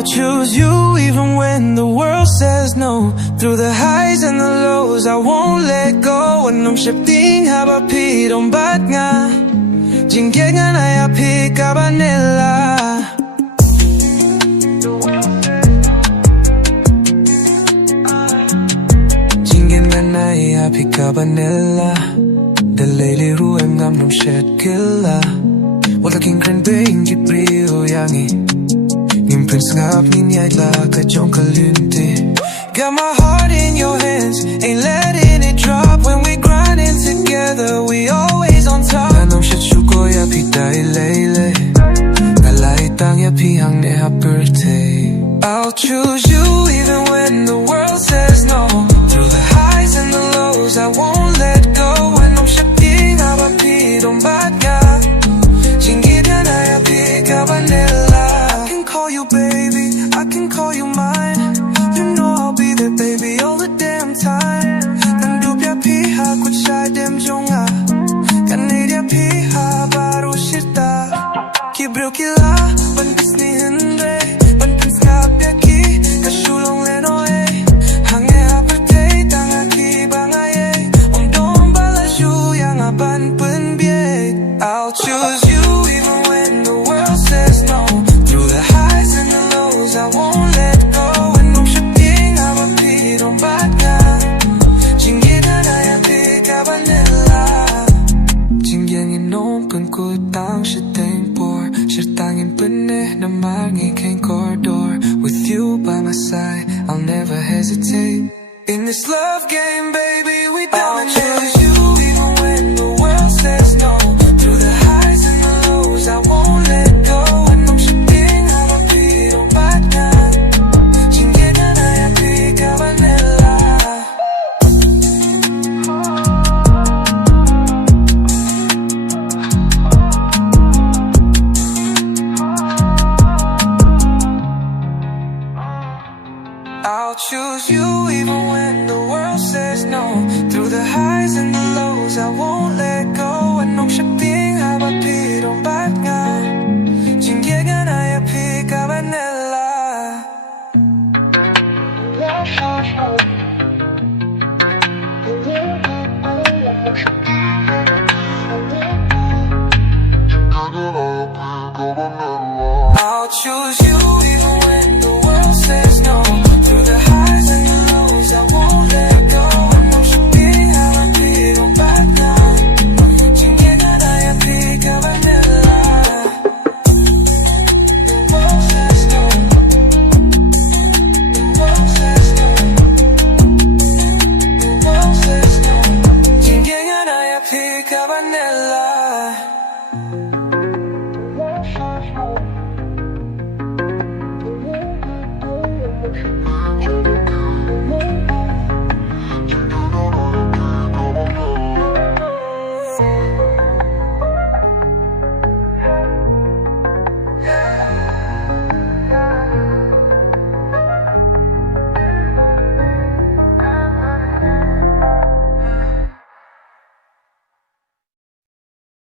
I'll choose you even when the world says no. Through the highs and the lows, I won't let go. Wat Nym Sheptieng haba don't bat nga. Jingieid ngan kaba nylla. Jingieid ngan kaba nylla. The lady ru em ngam num shed killa. What the king can bring you brio yangi. Nim prince ngap Jingieid la ka jong kalunte. Got my heart in your hands, ain't letting it drop. When we grinding together, we always on top. Ganam shed shuko ya pi dai lele. Galai tang ya pi hang ne happy birthday. I'll choose you even when the world says no. Through the highs and the lows, I won't let go. Wat Nym Sheptieng haba don't bat nga. Jingieid ngan kaba nylla. I can call you baby, I can call you mine. You know I'll be there, baby, all the damn time. Nang dupya piha kuchai dem jonga. Kanidya piha baru shita. Kibril kila, ban bisni hendre. Ban pins ngapya ki, kashulong lenoe. Hange haperte, tanga ki bangaye. Om dom balashu yang aban penbie. I'll choose you even when the world says no. Through the highs and the lows, I won't let go. Wat Nym Sheptieng haba don't bat nga. Jingieid ngan kaba nylla. Jingieid nong kun ku tang shiteng por. Shirtangin pene na mangi keng corridor. With you by my side, I'll never hesitate. In this love game, baby, we dominate. I'll choose you even when the world says no. Through the highs and the lows, I won't let go. Wat Nym Sheptieng haba don't bat nga. Jingieid ngan kaba nylla. I'll choose you even when the world says no. Through the highs and the lows, I won't let go. Wat Nym Sheptieng haba don't bat nga. Jingieid ngan kaba nylla. I'll choose you